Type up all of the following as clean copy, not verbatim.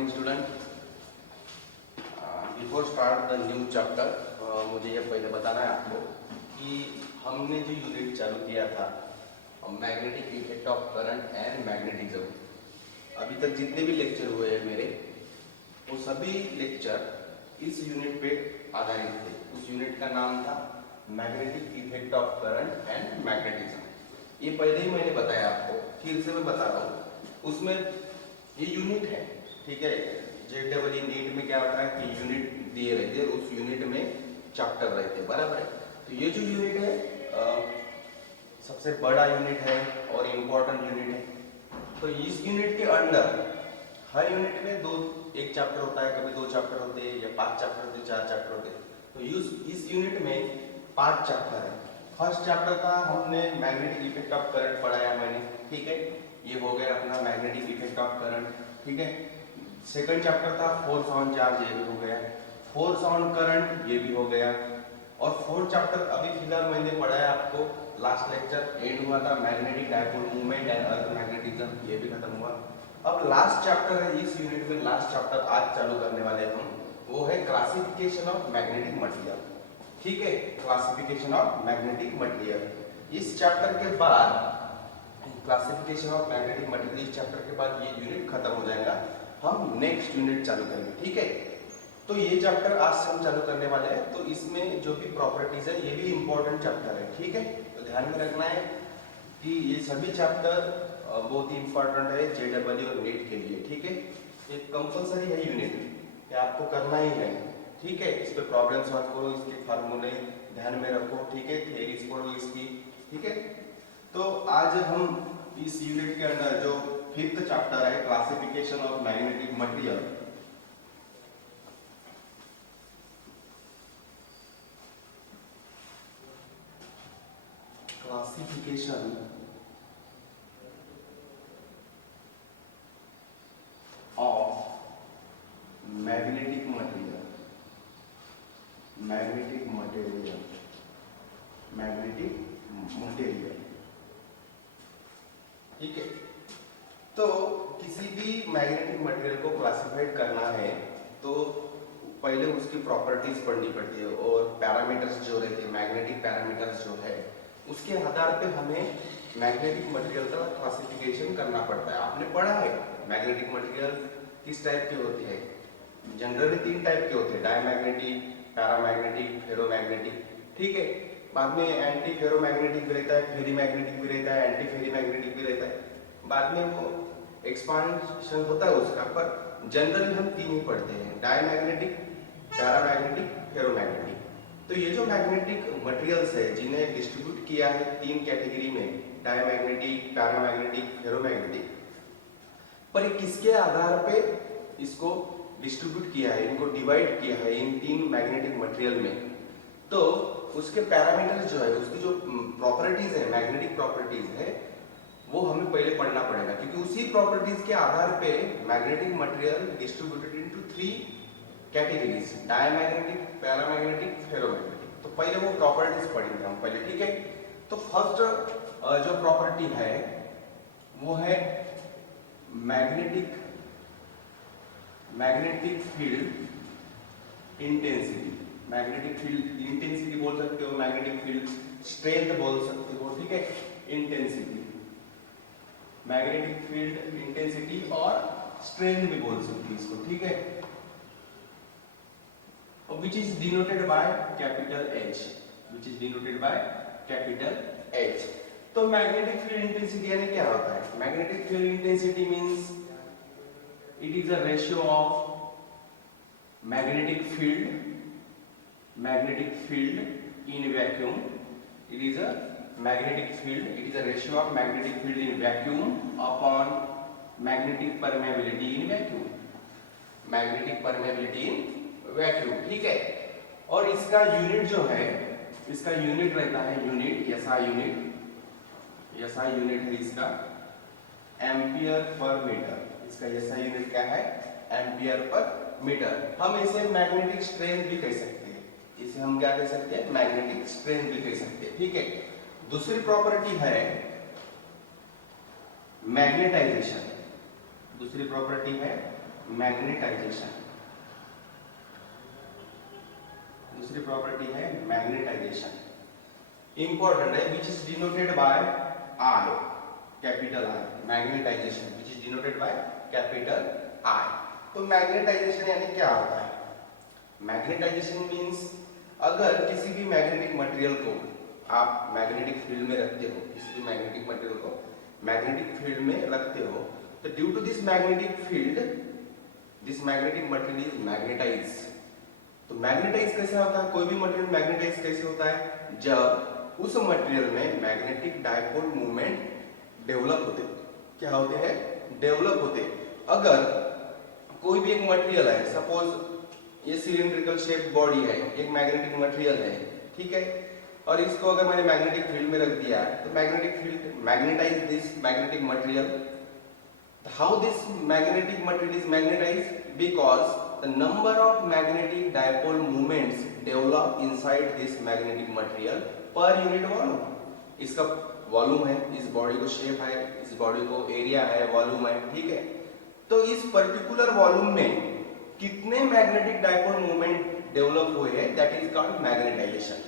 Morning student. Before start the new chapter मुझे ये पहले बताना है आपको कि हमने जो यूनिट चालू किया था magnetic effect of current and magnetism, अभी तक जितने भी लेक्चर हुए हैं मेरे, वो सभी लेक्चर इस यूनिट पे आधारित थे। उस यूनिट का नाम था magnetic effect of current and magnetism. ये पहले ही मैंने बताया आपको, फिर से मैं बता रहा हूँ। उसमें ये यूनिट है, ठीक है। JEE नीट में क्या होता है कि यूनिट दिए रहते हैं, उस यूनिट में चैप्टर रहते हैं, बराबर है। तो ये जो यूनिट है सबसे बड़ा यूनिट है और इम्पोर्टेंट यूनिट है। तो इस यूनिट के अंदर हर यूनिट में एक चैप्टर होता है, कभी 2 चैप्टर होते हैं या 5 चैप्टर होते हैं, 4 चैप्टर होते हैं। तो इस यूनिट में 5 चैप्टर है। फर्स्ट चैप्टर था हमने मैग्नेटिक इफेक्ट ऑफ करंट पढ़ाया मैंने, ठीक है। ये हो गया अपना मैग्नेटिक इफेक्ट ऑफ करंट, ठीक है। सेकंड चैप्टर था फोर्स ऑन चार्ज, ये भी हो गया। फोर्स ऑन करंट, ये भी हो गया। और फोर्थ चैप्टर अभी फिलहाल मैंने पढ़ाया आपको, लास्ट लेक्चर एंड हुआ था, magnetic dipole movement and earth magnetism, ये भी खत्म हुआ। अब लास्ट चैप्टर है इस यूनिट में, लास्ट चैप्टर आज चालू करने वाले हम, वो है क्लासिफिकेशन ऑफ मैग्नेटिक मटेरियल, ठीक है। Classification of magnetic material. इस चैप्टर के बाद क्लासिफिकेशन ऑफ मैग्नेटिक मटेरियल, इस चैप्टर के बाद ये यूनिट खत्म हो जाएगा, हम नेक्स्ट यूनिट चालू करेंगे, ठीक है। तो ये चैप्टर आज से हम चालू करने वाले हैं। तो इसमें जो भी प्रॉपर्टीज है ये भी इंपॉर्टेंट चैप्टर है, ठीक है। तो ध्यान में रखना है कि ये सभी चैप्टर बहुत ही इंपॉर्टेंट है JEE और नीट के लिए, ठीक है। ये कंपलसरी है यूनिट, ये आपको करना ही है, ठीक है। इस पे प्रॉब्लम सॉल्व करो, इसके फार्मूले ध्यान में रखो, ठीक है। थ्योरीज पढ़ो इसकी, ठीक है। तो आज हम इस यूनिट के अंदर जो 5th चैप्टर है classification of magnetic material, classification of magnetic material, magnetic material, magnetic material, ठीक है। तो किसी भी मैग्नेटिक मटेरियल को क्लासिफाइड करना है तो पहले उसकी प्रॉपर्टीज पढ़नी पड़ती है, और पैरामीटर्स जो रहते हैं, मैग्नेटिक पैरामीटर्स जो है, उसके आधार पे हमें मैग्नेटिक मटेरियल का क्लासिफिकेशन करना पड़ता है। आपने पढ़ा है मैग्नेटिक मटेरियल किस टाइप की होती है। जनरली 3 टाइप के होते हैं, डायमैग्नेटिक, पैरामैग्नेटिक, फेरोमैग्नेटिक, ठीक है। बाद में एंटी फेरोमैग्नेटिक भी रहता है, फेरीमैग्नेटिक भी रहता है, एंटी फेरीमैग्नेटिक भी रहता है। बाद में वो एक्सपांशन होता है उसका, पर जनरली हम 3 ही पढ़ते हैं, डायमैग्नेटिक, पैरामैग्नेटिक, फेरोमैग्नेटिक। तो ये जो मैग्नेटिक मटेरियल्स है जिन्हें डिस्ट्रीब्यूट किया है 3 कैटेगरी में, डायमैग्नेटिक, पैरामैग्नेटिक, फेरोमैग्नेटिक, पर किसके आधार पे इसको डिस्ट्रीब्यूट किया है, इनको डिवाइड किया है इन 3 मैग्नेटिक मटेरियल में, तो उसके पैरामीटर्स जो है, उसकी जो प्रॉपर्टीज है, मैग्नेटिक प्रॉपर्टीज है, वो हमें पहले पढ़ना पड़ेगा, क्योंकि उसी प्रॉपर्टीज के आधार पे magnetic material distributed into 3 categories, diamagnetic, paramagnetic, ferromagnetic. तो पहले वो प्रॉपर्टीज पढ़ेंगे हम पहले, ठीक है। तो फर्स्ट जो प्रॉपर्टी है वो है magnetic field intensity. Magnetic field intensity बोल सकते हो, मैग्नेटिक फील्ड स्ट्रेंथ बोल सकते हो, ठीक है। इंटेंसिटी, मैग्नेटिक फील्ड इंटेंसिटी और स्ट्रेंथ भी बोल सकते हैं इसको, ठीक है। Which is denoted by capital H, which is denoted by capital H. तो मैग्नेटिक फील्ड इंटेंसिटी यानी क्या होता है? Magnetic field intensity means it is a ratio of magnetic field in vacuum. It is a magnetic field, it is a ratio of magnetic field in vacuum upon magnetic permeability in vacuum, magnetic permeability in vacuum, ठीक है। और इसका unit जो है, इसका unit रहता है unit, SI unit है इसका एम्पियर पर मीटर। इसका SI यूनिट क्या है? Ampere per metre. हम इसे मैग्नेटिक स्ट्रेंथ भी कह सकते हैं, इसे हम क्या कह सकते हैं? मैग्नेटिक स्ट्रेंथ भी कह सकते हैं, ठीक है। दूसरी प्रॉपर्टी है मैग्नेटाइजेशन, दूसरी प्रॉपर्टी है मैग्नेटाइजेशन, दूसरी प्रॉपर्टी है मैग्नेटाइजेशन, इंपॉर्टेंट है, which is denoted by I, capital I, magnetisation which is denoted by capital I. तो मैग्नेटाइजेशन यानी क्या होता है? मैग्नेटाइजेशन मींस अगर किसी भी मैग्नेटिक मटेरियल को आप मैग्नेटिक फील्ड में रखते हो, किसी भी मैग्नेटिक मटेरियल को मैग्नेटिक फील्ड में रखते हो, तो due to this magnetic field this magnetic material is magnetise. तो मैग्नेटाइज कैसे होता है? कोई भी मटेरियल मैग्नेटाइज कैसे होता है? जब उस मटेरियल में मैग्नेटिक डायपोल मूवमेंट डेवलप होते। क्या होते हैं? डेवलप होते। अगर कोई भी एक मटेरियल है, सपोज ये सिलिंड्रिकल शेप बॉडी है, एक मैग्नेटिक मटेरियल है, ठीक है, और इसको अगर मैंने मैग्नेटिक फील्ड में रख दिया तो magnetic field magnetise this magnetic material. How this magnetic material is magnetise? Because the number of magnetic dipole movements develop inside this magnetic material per unit volume. इसका वॉल्यूम है, इस बॉडी को shape है, इस बॉडी को area है, volume है, ठीक है। तो इस पर्टिकुलर वॉल्यूम में कितने मैग्नेटिक डायपोल मूवमेंट डेवलप हुए हैं, that is called magnetisation,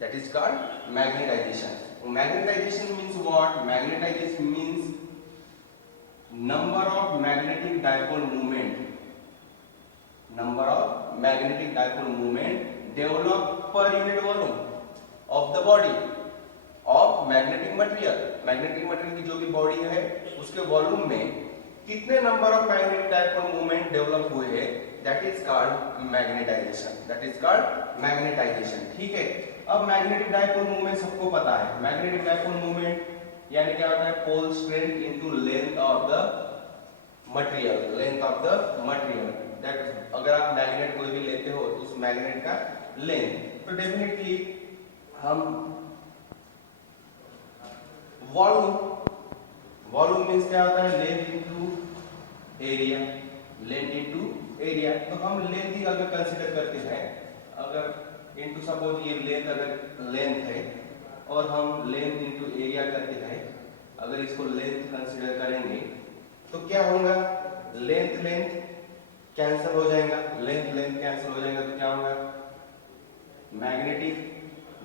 that is called magnetisation. Magnetisation means what? Magnetisation means number of magnetic dipole movement, number of magnetic dipole moment developed per unit volume of the body of magnetic material। Magnetic material की जो भी body है उसके volume में कितने number of magnetic dipole movement develop हुए हैं, that is called magnetisation, that is called magnetisation, ठीक है। अब मैग्नेटिक डायपोल मूवमेंट सबको पता है। मैग्नेटिक डायपोल मूवमेंट यानी क्या होता है? Pole strength into length of the material, length of the material, that अगर आप मैग्नेट कोई भी लेते हो उस मैग्नेट का लेंथ, तो डेफिनेटली हम वॉल्यूम मींस क्या होता है? Length into area, length into area. तो हम लेंथ ही अगर कंसीडर करते हैं, अगर इनटू सपोज ये लेंथ, अगर लेंथ है और हम लेंथ इनटू एरिया करते हैं, अगर इसको लेंथ कंसीडर करेंगे तो क्या होगा? लेंथ लेंथ कैंसिल हो जाएगा, लेंथ लेंथ कैंसिल हो जाएगा, तो क्या होगा? मैग्नेटिक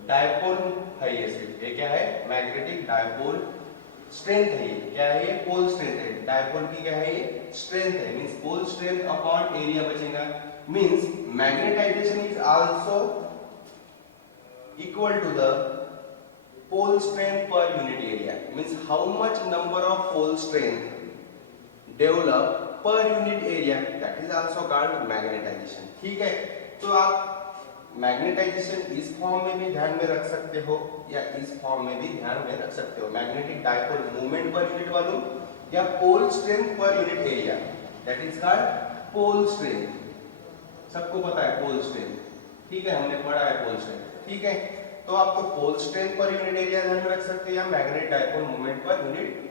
डायपोल है ये, सिर्फ ये क्या है? मैग्नेटिक डायपोल स्ट्रेंथ है ये। क्या है ये? पोल स्ट्रेंथ है। डायपोल की क्या है ये? स्ट्रेंथ है, means pole strength upon area बचेगा, means magnetization is also equal to the pole strength per unit area, means how much number of pole strength develop per unit area, that is also called magnetisation, ठीक है। तो आप magnetisation इस form में भी ध्यान में रख सकते हो या इस फॉर्म में भी ध्यान में रख सकते हो, magnetic dipole movement per unit volume या pole strength per unit area, that is called pole strength. सबको पता है पोल स्ट्रेंथ, ठीक है, हमने पढ़ा है पोल स्ट्रेंथ, ठीक है। तो आप तो pole strength per unit area ध्यान में रख सकते हो या magnetic dipole movement per unit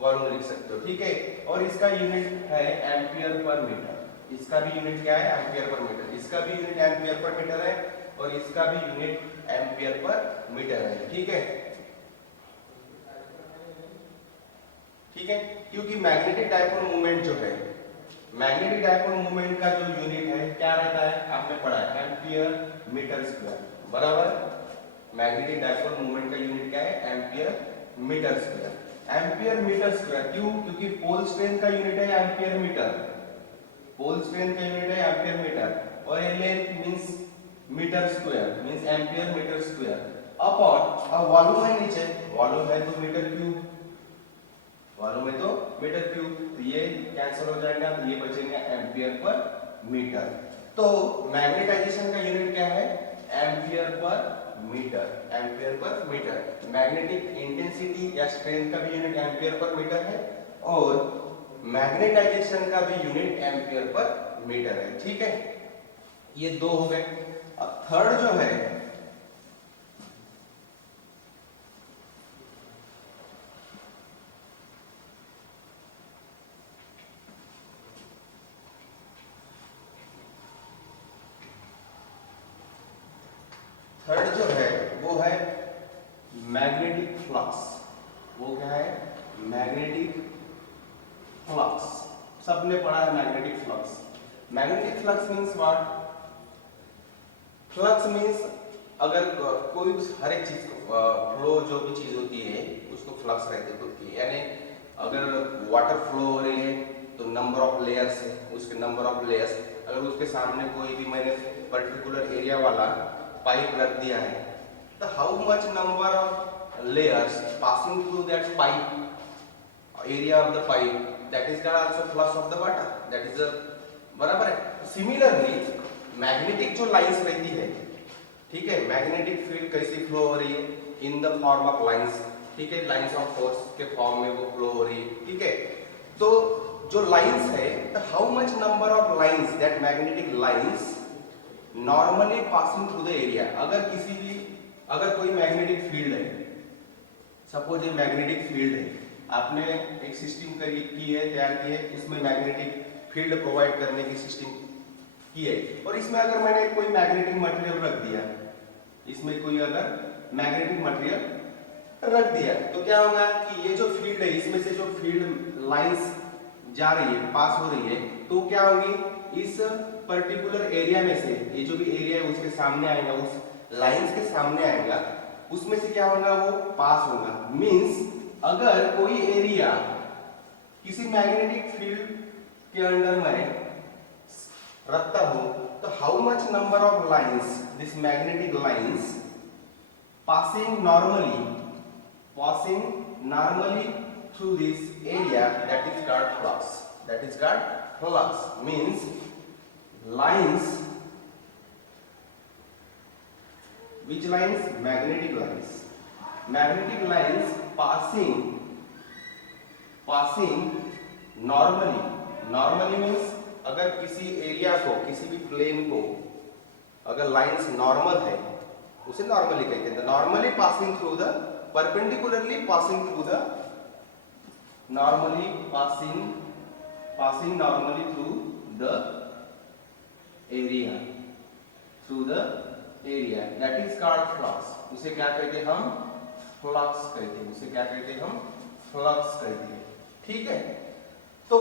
volume लिख सकते हो, ठीक है। और इसका यूनिट है एम्पियर पर मीटर, इसका भी यूनिट क्या है? एम्पियर पर मीटर, इसका भी यूनिट एम्पियर पर मीटर है और इसका भी यूनिट एम्पियर पर मीटर है, ठीक है, ठीक है। क्योंकि मैग्नेटिक डायपोल मूवमेंट जो है, मैग्नेटिक डायपोल मूवमेंट का जो यूनिट है क्या रहता है? आपने पढ़ा है एम्पियर मीटर स्क्वायर, बराबर। मैग्नेटिक डायपोल मूवमेंट का यूनिट क्या है? Ampere metre square. Ampere metre square क्यों? क्योंकि पोल स्ट्रेंथ का यूनिट है एम्पियर मीटर, पोल स्ट्रेंथ का यूनिट है एम्पियर मीटर, और ये length means metre square, means ampere metre square upon, अब वॉल्यूम है नीचे, वॉल्यूम है तो मीटर क्यूब, वॉल्यूम है तो मीटर क्यूब, तो ये कैंसिल हो जाएगा, तो ये बचेगा एम्पियर पर मीटर। तो मैग्नेटाइजेशन का यूनिट क्या है? Ampere per metre, ampere per metre. Magnetic intensity या स्ट्रेंथ का भी यूनिट एम्पियर पर मीटर है और मैग्नेटाइजेशन का भी यूनिट एम्पियर पर मीटर है, ठीक है। ये दो हो गए। अब थर्ड जो है, थर्ड जो है वो है मैग्नेटिक फ्लक्स। वो क्या है? Magnetic flux. सबने पढ़ा है magnetic flux. Magnetic flux means what? Flux means अगर कोई हर एक चीज को फ्लो जो भी चीज होती है उसको फ्लक्स कहते हैं। तो यानी अगर वाटर फ्लो हो रही है तो नंबर ऑफ लेयर्स है, उसके नंबर ऑफ लेयर्स, अगर उसके सामने कोई भी मैंने पर्टिकुलर एरिया वाला पाइप रख दिया है तो how much number of layers passing through that pipe area of the pipe, that is called also flux of the water, that is बराबर है। सिमिलरली मैग्नेटिक जो लाइंस रहती है, ठीक है, मैग्नेटिक फील्ड कैसी फ्लो हो रही है in the form of lines, ठीक है, लाइंस ऑफ फोर्स के फॉर्म में वो फ्लो हो रही है, ठीक है। तो जो लाइंस है तो how much number of lines that magnetic lines normally passing through the area. अगर कोई मैग्नेटिक फील्ड है, सपोज ये मैग्नेटिक फील्ड है, आपने एक सिस्टम की है, तैयार की है, इसमें मैग्नेटिक फील्ड प्रोवाइड करने की सिस्टम की है, और इसमें अगर मैंने कोई मैग्नेटिक मटेरियल रख दिया, इसमें कोई अगर मैग्नेटिक मटेरियल रख दिया तो क्या होगा कि ये जो फील्ड है, इसमें से जो फील्ड लाइंस जा रही है, पास हो रही है, तो क्या होगी, इस पर्टिकुलर एरिया में से ये जो भी एरिया है उसके सामने आएगा, उस लाइंस के सामने आएगा, उसमें से क्या होगा, वो पास होगा। मींस अगर कोई एरिया किसी मैग्नेटिक फील्ड के अंडर में रखता हो तो how much number of lines this magnetic lines passing normally through this area, that is called flux, that is called flux, means lines, which lines? Magnetic lines passing normally means अगर किसी area को, किसी भी plane को अगर lines normal है उसे normally कहते हैं। Normally passing through the, perpendicularly passing through the, normally passing normally through the area, that is called flux. उसे क्या कहते हैं हम? फ्लक्स कहते हैं। उसे क्या कहते हैं हम? फ्लक्स कहते हैं, ठीक है। तो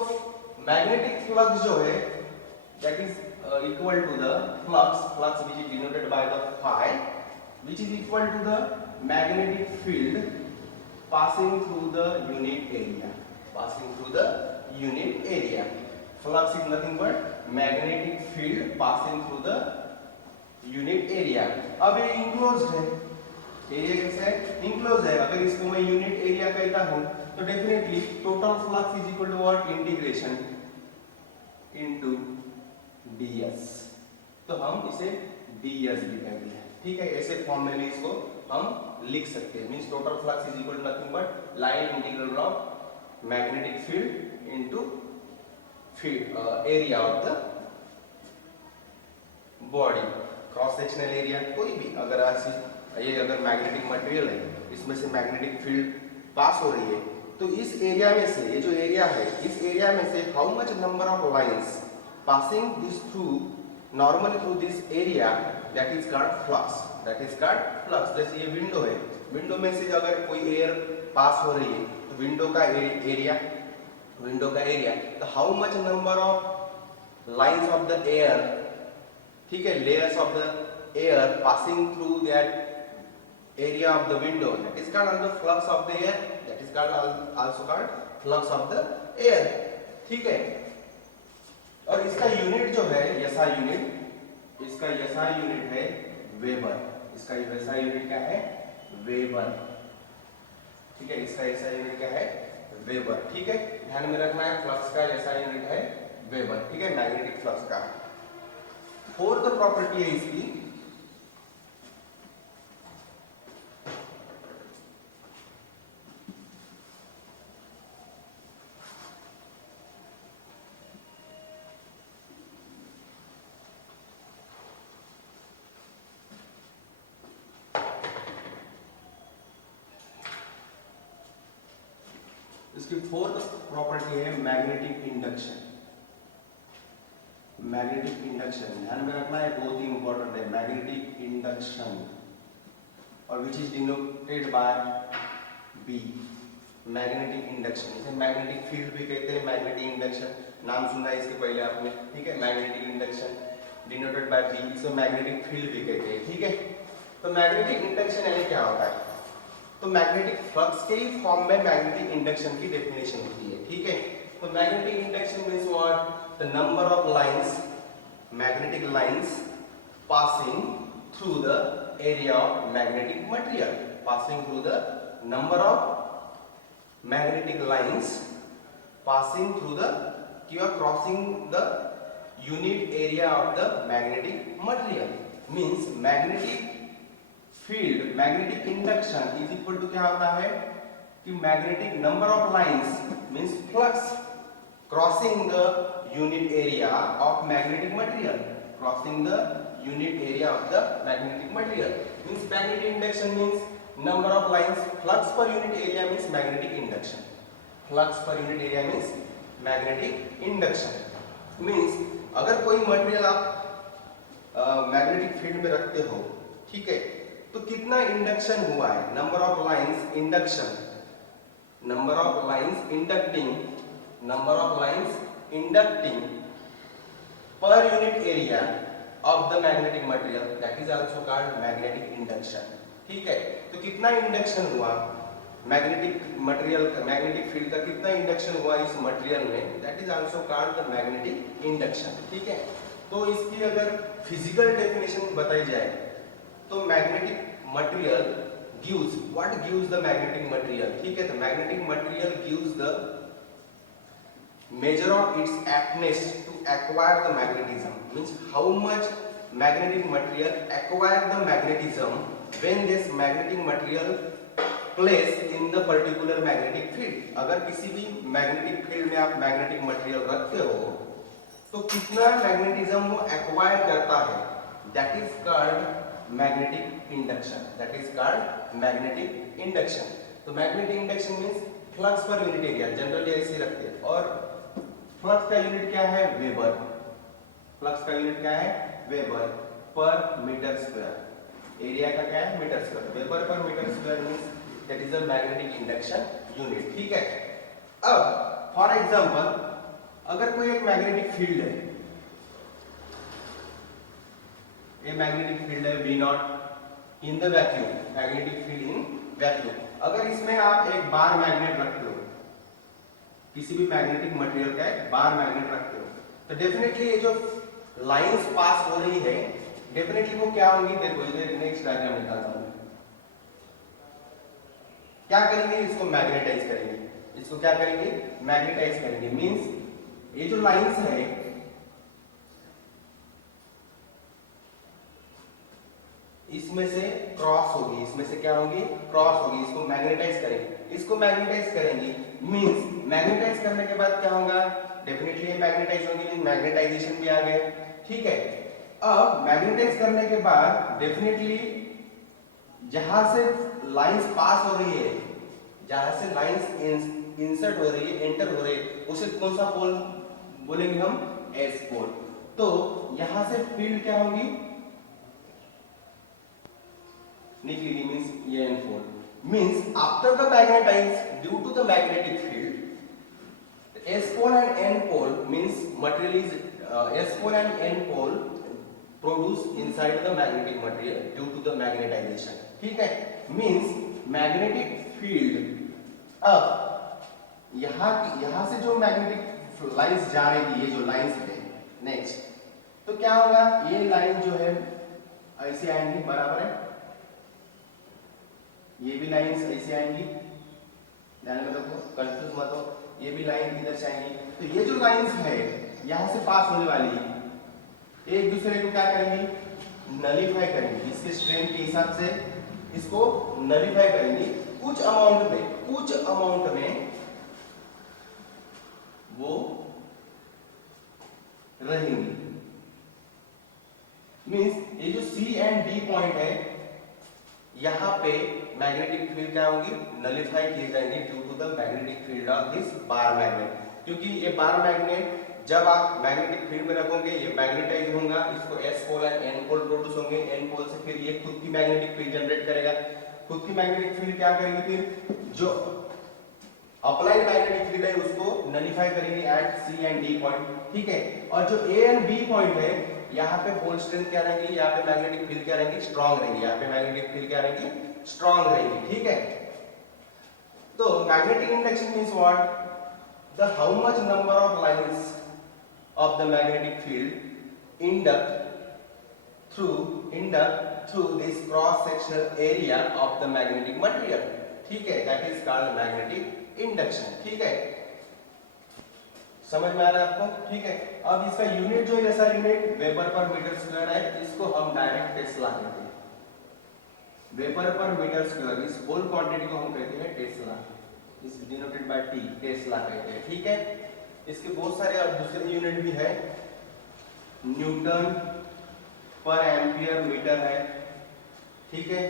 मैग्नेटिक फ्लक्स जो है that is equal to the flux which is denoted by the phi, which is equal to the magnetic field passing through the unit area. Flux is nothing but magnetic field passing through the unit area. अब ये enclosed है, area कैसे है? enclosed है। अगर इसको मैं unit area कहता हूं तो definitely total flux is equal to what? Integration into ds। तो हम इसे ds भी कहते हैं, ठीक है। ऐसे फॉर्म में भी इसको हम लिख सकते हैं। Means total flux is equal to nothing but line integral of magnetic field into field area of the body, cross sectional area. कोई भी अगर ये अगर मैग्नेटिक मटेरियल है, इसमें से मैग्नेटिक फील्ड पास हो रही है, तो इस एरिया में से, ये जो एरिया है, इस एरिया में से how much number of lines passing this through normally through this area, that is called flux। जैसे ये विंडो है, विंडो में से अगर कोई एयर पास हो रही है तो विंडो का एरिया, तो how much number of lines of the air, ठीक है, layers of the air passing through that area of the window, that is called also flux of the air, that is called also called flux of the air, ठीक है। और इसका unit जो है SI unit, इसका SI unit है weber, इसका SI unit क्या है? वेबर, ठीक है। इसका SI यूनिट क्या है? वेबर, ठीक है। ध्यान में रखना है, फ्लक्स का SI यूनिट है वेबर, ठीक है, मैग्नेटिक फ्लक्स का। फोर्थ प्रॉपर्टी है इसकी, इसकी फोर्थ प्रॉपर्टी है मैग्नेटिक इंडक्शन। ध्यान में रखना है, बहुत ही इंपॉर्टेंट है, मैग्नेटिक इंडक्शन, और विच is denoted bye B। Magnetic induction, इसे मैग्नेटिक फील्ड भी कहते हैं, मैग्नेटिक इंडक्शन नाम सुना है इसके पहले आपने, ठीक है। Magnetic induction denoted by B, इसे मैग्नेटिक फील्ड भी कहते हैं, ठीक है। तो मैग्नेटिक इंडक्शन यानी क्या होता है? तो मैग्नेटिक फ्लक्स के ही फॉर्म में मैग्नेटिक इंडक्शन की डेफिनेशन होती है, ठीक है। तो magnetic induction means what? The number of lines, magnetic lines passing through the area of magnetic material, passing through the number of magnetic lines passing through the, you are crossing the unit area of the magnetic material, means magnetic field, magnetic induction is equal to क्या होता है कि magnetic number of lines means flux crossing the unit area of magnetic material, crossing the unit area of the magnetic material, means magnetic induction means number of lines, flux per unit area means magnetic induction, flux per unit area means magnetic induction, means अगर कोई material आप magnetic field में रखते हो, ठीक है, तो कितना इंडक्शन हुआ है? Number of lines induction, number of lines inducting, number of lines inducting per unit area of the magnetic material, that is also called magnetic induction, ठीक है। तो कितना इंडक्शन हुआ मैग्नेटिक मटेरियल का, मैग्नेटिक फील्ड का कितना इंडक्शन हुआ इस मटेरियल में, that is also called the magnetic induction, ठीक है। तो इसकी अगर फिजिकल डेफिनेशन बताई जाए तो magnetic material gives, what gives the magnetic material, ठीक है। तो magnetic material gives the measure of its aptness to acquire the magnetism, means how much magnetic material acquire the magnetism when this magnetic material placed in the particular magnetic field. अगर किसी भी magnetic field में आप magnetic material रखते हो तो कितना magnetism वो एक्वायर करता है, that is called magnetic induction, that is called magnetic induction. तो magnetic induction means flux per unit area, generally ऐसे रखते हैं, और फ्लक्स का यूनिट क्या है? वेबर, फ्लक्स का यूनिट क्या है? Weber per metre square, area का क्या है? Metre square, weber per metre square means that is a magnetic induction unit, ठीक है। अब फॉर एग्जांपल अगर कोई एक मैग्नेटिक फील्ड है, ये मैग्नेटिक फील्ड है V not in the vacuum, magnetic field in vacuum, अगर इसमें आप एक बार मैग्नेट रखते हो, किसी भी मैग्नेटिक मटेरियल का एक बार मैग्नेट रखते हो, तो डेफिनेटली ये जो लाइंस पास हो रही है डेफिनेटली वो क्या होंगी? देखो इधर नेक्स्ट डायग्राम निकालता हूं, क्या करेंगे? इसको मैग्नेटाइज करेंगे, इसको क्या करेंगे? मैग्नेटाइज करेंगे, मींस ये जो लाइंस है इसमें से क्रॉस होगी, इसमें से क्या होगी? क्रॉस होगी, इसको मैग्नेटाइज करेंगे, इसको मैग्नेटाइज करेंगे, मींस मैग्नेटाइज करने के बाद क्या होगा? डेफिनेटली ये मैग्नेटाइज होगी, मींस मैग्नेटाइजेशन भी आ गया, ठीक है। अब मैग्नेटाइज करने के बाद डेफिनेटली जहां से लाइंस पास हो रही है, जहां से लाइंस इंसर्ट हो रही है, एंटर हो रही है, उसे कौन सा पोल बोलेंगे हम? S pole. तो यहां से फील्ड क्या होगी? निकलेगी, मींस ये N pole, means after the magnetize due to the magnetic field, S pole and N pole means material is S pole and N pole produced inside the magnetic material due to the magnetization, ठीक है। means magnetic field, अब यहाँ से जो magnetic lines जा रही थी, ये जो लाइंस है नेक्स्ट, तो क्या होगा? ये लाइन जो है ऐसे आएंगी, बराबर है, ये भी लाइंस ऐसे आएंगी, ध्यान में रखो, कंफ्यूज मत हो, ये भी लाइन इधर से आएंगी, तो ये जो लाइंस है यहाँ से पास होने वाली है, एक दूसरे को क्या करेंगी? नलीफाई करेंगी, इसके स्ट्रेन के हिसाब से इसको नलीफाई करेंगी, कुछ अमाउंट में वो रहेंगी, मींस ये जो C एंड D पॉइंट है यहाँ पे मैग्नेटिक फील्ड क्या होगी? नलिफाई किए जाएंगे due to the magnetic field of this bar magnet, क्योंकि ये बार मैग्नेट जब आप मैग्नेटिक फील्ड में रखोगे ये मैग्नेटाइज होगा, इसको S pole and N pole produce होंगे, एन पोल से फिर ये खुद की मैग्नेटिक फील्ड जनरेट करेगा, खुद की मैग्नेटिक फील्ड क्या करेगी? फिर जो अप्लाइड मैग्नेटिक फील्ड है उसको नलिफाई करेंगे at C and D point, ठीक है। और जो ए एंड बी पॉइंट है यहाँ पे पोल स्ट्रेंथ क्या रहेंगी, यहाँ पे मैग्नेटिक फील्ड क्या रहेंगी, स्ट्रांग रहेंगी, यहाँ पे मैग्नेटिक फील्ड क्या रहेंगी, स्ट्रांग रहेंगी, ठीक है। तो magnetic induction means what, the how much number of lines of the magnetic field induct through this cross sectional area of the magnetic material, ठीक है, that is called magnetic induction, ठीक है। समझ में आ रहा है आपको, ठीक है। अब इसका यूनिट जो है, ऐसा unit weber per metre square है, इसको हम डायरेक्ट टेस्ला कहते हैं। वेबर पर मीटर स्क्वायर, इस होल क्वांटिटी को हम कहते हैं टेस्ला, इस डिनोटेड बाय टी, टेस्ला कहते हैं, ठीक है। इसके बहुत सारे और दूसरे यूनिट भी है, न्यूटन पर एम्पियर मीटर है, ठीक है।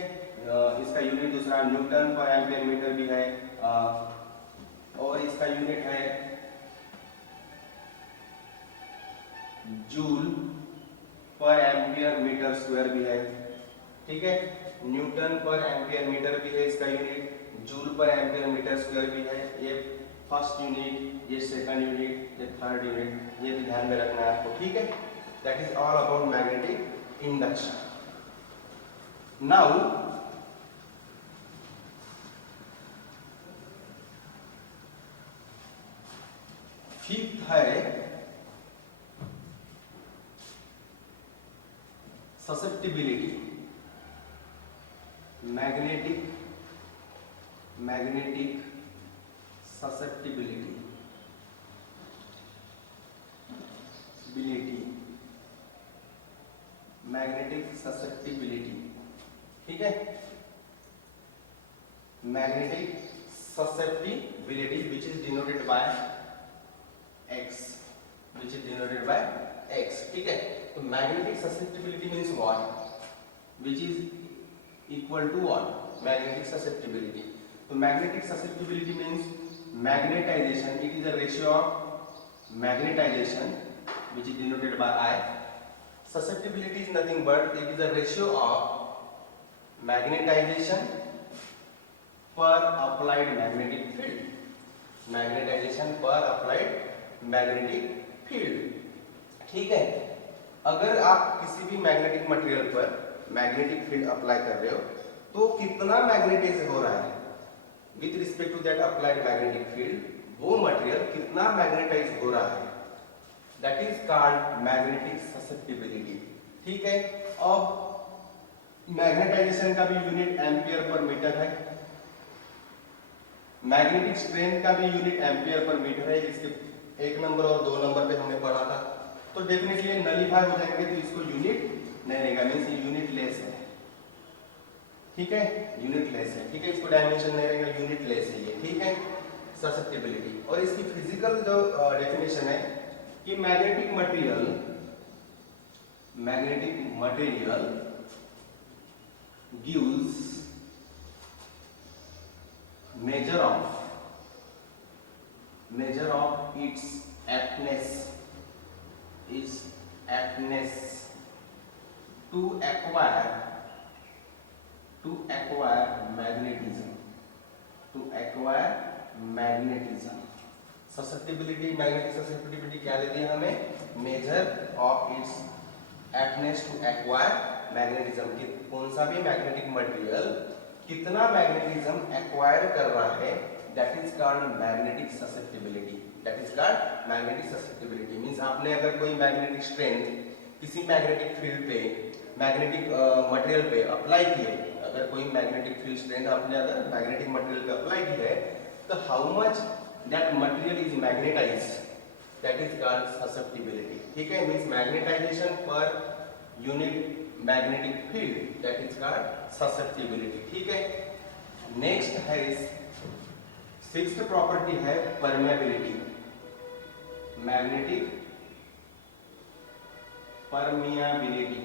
इसका यूनिट दूसरा न्यूटन पर एम्पियर मीटर भी है, और इसका यूनिट है joule per ampere metre square भी है, ठीक है। न्यूटन पर एम्पियर मीटर भी है इसका unit, joule per ampere metre square भी है। ये फर्स्ट यूनिट, ये सेकंड यूनिट, ये थर्ड यूनिट, ये भी ध्यान में रखना है आपको, ठीक है। That is all about magnetic induction. Now fifth है susceptibility, magnetic susceptibility, magnetic susceptibility, ठीक है। magnetic susceptibility which is denoted by x, ठीक है। तो magnetic susceptibility means what, which is equal to what, magnetic susceptibility. तो magnetic susceptibility means magnetization, it is a ratio of magnetization which is denoted by I. Susceptibility is nothing but it is a ratio of magnetization per applied magnetic field, magnetization per applied magnetic field, ठीक है। अगर आप किसी भी magnetic material पर magnetic field apply कर रहे हो तो कितना मैग्नेटाइज हो रहा है with respect to that applied magnetic field, वो मटेरियल कितना मैग्नेटाइज हो रहा है, that is called magnetic susceptibility, ठीक है। अब मैग्नेटाइजेशन का भी यूनिट एम्पियर पर मीटर है, मैग्नेटिक स्ट्रेंथ का भी यूनिट एम्पियर पर मीटर है, इसके 1 नंबर और 2 नंबर पे हमने पढ़ा था। तो डेफिनेटली नलिफाई हो जाएंगे तो इसको यूनिट नहीं रहेगा, मींस यूनिट लेस है, ठीक है, यूनिट लेस है, ठीक है। इसको डायमेंशन नहीं रहेगा, यूनिट लेस है ये, ठीक है, ससेप्टिबिलिटी। और इसकी फिजिकल जो डेफिनेशन है कि magnetic material gives measure of its aptness to acquire magnetism. Susceptibility, magnetic susceptibility क्या देती है हमें, measure of its aptness to acquire magnetism, कि कौन सा भी मैग्नेटिक मटेरियल कितना मैग्नेटिज्म एक्वायर कर रहा है, that is called magnetic susceptibility, means आपने अगर कोई मैग्नेटिक स्ट्रेंथ किसी मैग्नेटिक फील्ड पे, मैग्नेटिक मटेरियल पे अप्लाई किए, अगर कोई मैग्नेटिक फील्ड स्ट्रेंथ आपने अगर मैग्नेटिक मटेरियल पे अप्लाई की है, तो how much that material is magnetised, that is called susceptibility, ठीक है। Means magnetisation per unit magnetic field, that is called susceptibility, ठीक है। नेक्स्ट है सिक्स्थ प्रॉपर्टी है परमेबिलिटी, मैग्नेटिक परमियाबिलिटी।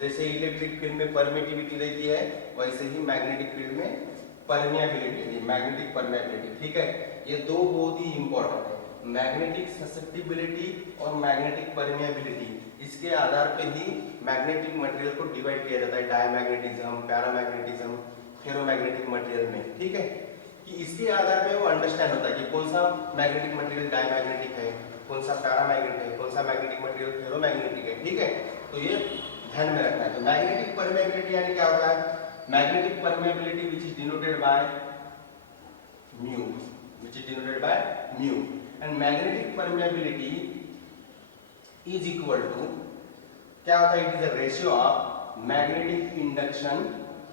जैसे इलेक्ट्रिक फील्ड में परमिटिविटी रहती है, वैसे ही मैग्नेटिक फील्ड में परमियाबिलिटी, मैग्नेटिक परमियाबिलिटी, ठीक है। ये दो बहुत ही इंपॉर्टेंट है, मैग्नेटिक ससेप्टिबिलिटी और मैग्नेटिक परमियाबिलिटी। इसके आधार पे ही मैग्नेटिक मटेरियल को डिवाइड किया जाता है, डायमैग्नेटिज्म, पैरामैग्नेटिज्म, फेरोमैग्नेटिक मटेरियल में, ठीक है, कि इसके आधार पे वो अंडरस्टैंड होता है कि कौन सा मैग्नेटिक मटेरियल डायमैग्नेटिक है, कौन सा पैरामैग्नेटिक है, कौन सा मैग्नेटिक मटेरियल फेरोमैग्नेटिक है, ठीक है। तो ये ध्यान में रखना है। तो मैग्नेटिक परमेबिलिटी यानी क्या होता है, magnetic permeability which is denoted by mu, which is denoted by mu, and magnetic permeability is equal to क्या होता है, it is a ratio of magnetic induction,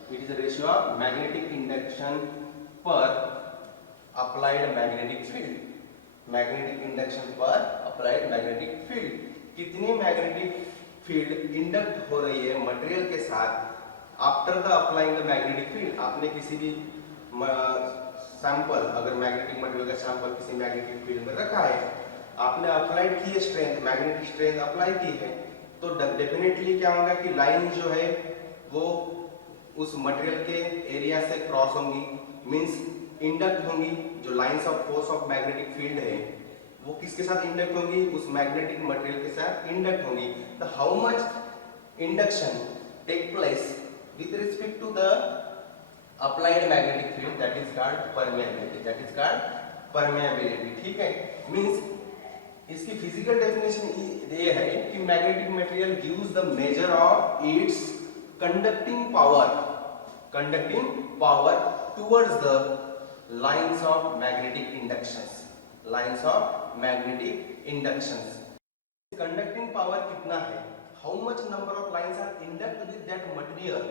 it is a ratio of magnetic induction per applied magnetic field, magnetic induction per applied magnetic field, कितनी magnetic field induct हो रही है material के साथ after the applying the magnetic field. आपने किसी भी sample, अगर मैग्नेटिक मटेरियल का सैंपल किसी मैग्नेटिक फील्ड में रखा है, आपने अप्लाइड की है स्ट्रेंथ, मैग्नेटिक स्ट्रेंथ अप्लाई की है, तो डेफिनेटली क्या होगा कि लाइन जो है वो उस मटेरियल के एरिया से क्रॉस होंगी, मींस इंडक्ट होंगी। जो lines of force of magnetic field है वो किसके साथ इंडक्ट होंगी, उस मैग्नेटिक मटेरियल के साथ इंडक्ट होंगी। तो how much induction take place with respect to the applied magnetic field, that is called permeability, that is called permeability, ठीक है। मींस इसकी फिजिकल डेफिनेशन ये है कि magnetic material gives the measure of its conducting power towards the lines of magnetic inductions, lines of magnetic inductions. Conducting power कितना है, how much number of lines are induct with that material,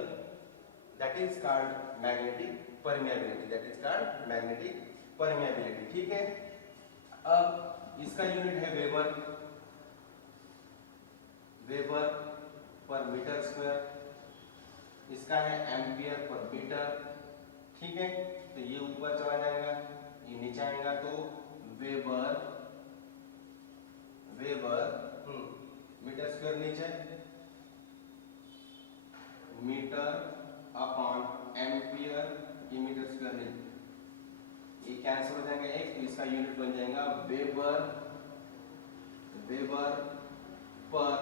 that is called magnetic permeability, that is called magnetic permeability, ठीक है। अब इसका unit है weber, weber per metre square, इसका है ampere per metre, ठीक है। तो ये ऊपर चला जाएगा, ये नीचे आएगा, तो वेबर मीटर स्क्वायर नीचे, मीटर अपॉन एम्पियर, ये मीटर स्क्वायर नहीं, ये कैंसिल हो जाएगा एक, तो इसका यूनिट बन जाएगा वेबर पर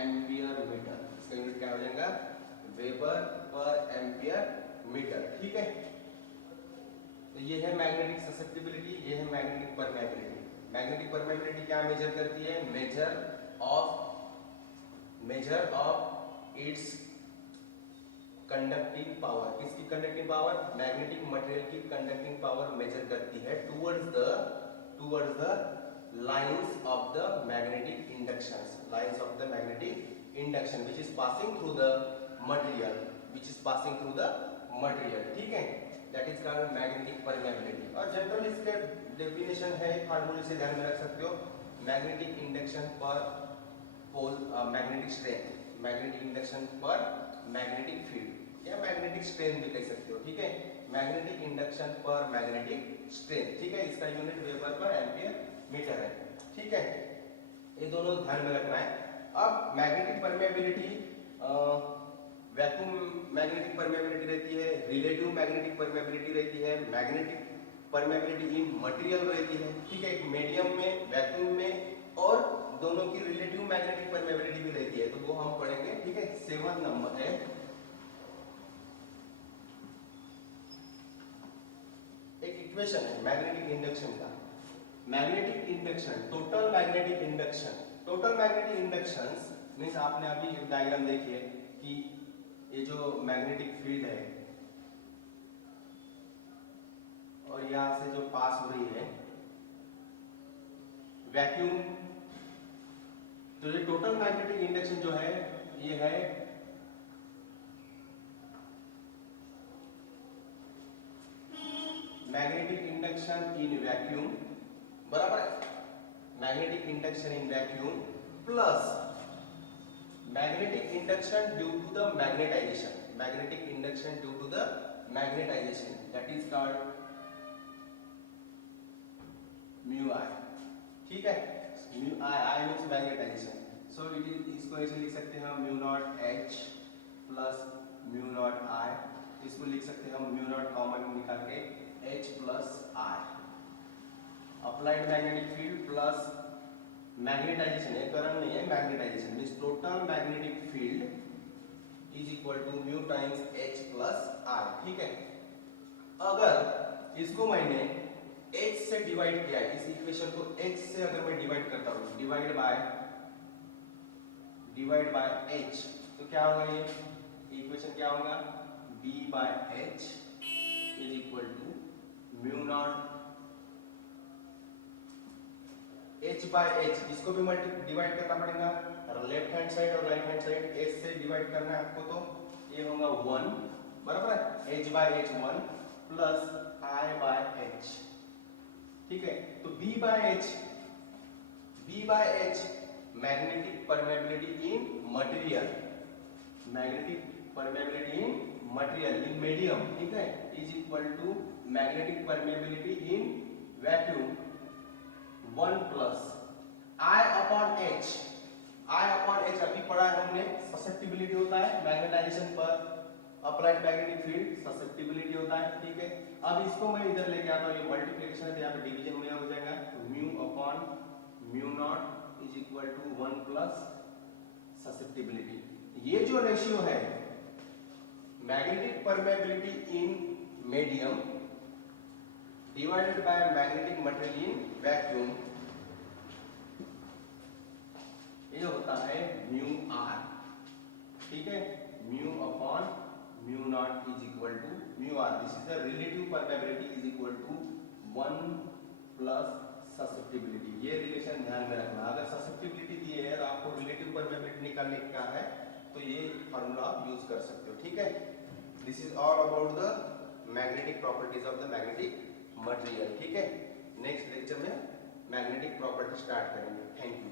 एम्पियर मीटर। इसका यूनिट क्या हो जाएगा, वेबर पर एम्पियर मीटर, ठीक है। तो ये है मैग्नेटिक ससेप्टिबिलिटी, ये है मैग्नेटिक परमेबिलिटी। मैग्नेटिक परमेबिलिटी क्या मेजर करती है, major of its conducting power. किसकी कंडक्टिंग पावर, मैग्नेटिक मटेरियल की कंडक्टिंग पावर मेजर करती है towards the lines of the magnetic inductions, lines of the magnetic induction which is passing through the material, ठीक है। That is called magnetic permeability. और general इसके definition है, फार्मूले से ध्यान में रख सकते हो, magnetic induction per pole, magnetic strength, magnetic induction per magnetic field या मैग्नेटिक स्ट्रेंथ भी कह सकते हो, ठीक है। Magnetic induction per magnetic strength, ठीक है। इसका unit weber per ampere metre है, ठीक है। ये दोनों ध्यान में रखना है। अब magnetic permeability, vacuum magnetic permeability रहती है, रिलेटिव मैग्नेटिक परमेबिलिटी रहती है, मैग्नेटिक परमेबिलिटी इन मटेरियल रहती है, ठीक है। एक मीडियम में, वैक्यूम में, और दोनों की रिलेटिव मैग्नेटिक परमेबिलिटी भी रहती है, तो वो हम पढ़ेंगे, ठीक है। 7 नंबर है, एक इक्वेशन है मैग्नेटिक इंडक्शन का। Magnetic induction, total magnetic inductions means आपने अभी एक डायग्राम देखी है कि ये जो मैग्नेटिक फील्ड है और यहां से जो पास हो रही है वैक्यूम, तो ये टोटल मैग्नेटिक इंडक्शन जो है ये है मैग्नेटिक इंडक्शन इन वैक्यूम, बराबर है। Magnetic induction in vacuum plus magnetic induction due to the magnetization, magnetic induction due to the magnetization, that is called mu I, ठीक है। Mu I means magnetization, so it is, इसको ऐसे लिख सकते हैं हम mu naught H plus mu naught I, इसको लिख सकते हैं हम म्यू नॉट कॉमन निकाल के H plus I. Applied magnetic field plus magnetization, ये करंट नहीं है, magnetization means total magnetic field is equal to mu times H plus I, ठीक है। अगर इसको मैंने h से डिवाइड किया है, इस इक्वेशन को h से अगर मैं डिवाइड करता हूं, डिवाइड बाय h, तो क्या होगा, ये इक्वेशन क्या होगा, b bye h is equal to mu naught h by h, इसको भी डिवाइड करना पड़ेगा, लेफ्ट हैंड साइड और राइट हैंड साइड h से डिवाइड करना है आपको, तो ये होगा 1 बराबर है, h by h 1 plus I by h, ठीक है। तो b bye h magnetic permeability in material, magnetic permeability in material in medium, ठीक है, is equal to magnetic permeability in vacuum 1 plus I upon h, अभी पढ़ा है हमने, susceptibility होता है magnetisation per, applied magnetic field susceptibility होता है, ठीक है। अब इसको मैं इधर लेके आता हूं, ये मल्टीप्लिकेशन है तो यहाँ पे डिवीजन में हो जाएगा, तो mu upon mu naught is equal to 1 plus susceptibility. ये जो रेशियो है magnetic permeability in medium divided by magnetic material in vacuum, ये होता है म्यू आर, ठीक है, mu upon mu naught is equal to mu R, this is the relative permeability is equal to 1 plus susceptibility. ये relation ध्यान में रखना, अगर ससेप्टिबिलिटी दी है तो आपको रिलेटिव परमेबिलिटी निकालने का है, तो ये फार्मूला आप यूज कर सकते हो, ठीक है। This is all about the magnetic properties of the magnetic material, ठीक है। नेक्स्ट लेक्चर में मैग्नेटिक प्रॉपर्टी स्टार्ट करेंगे। Thank you.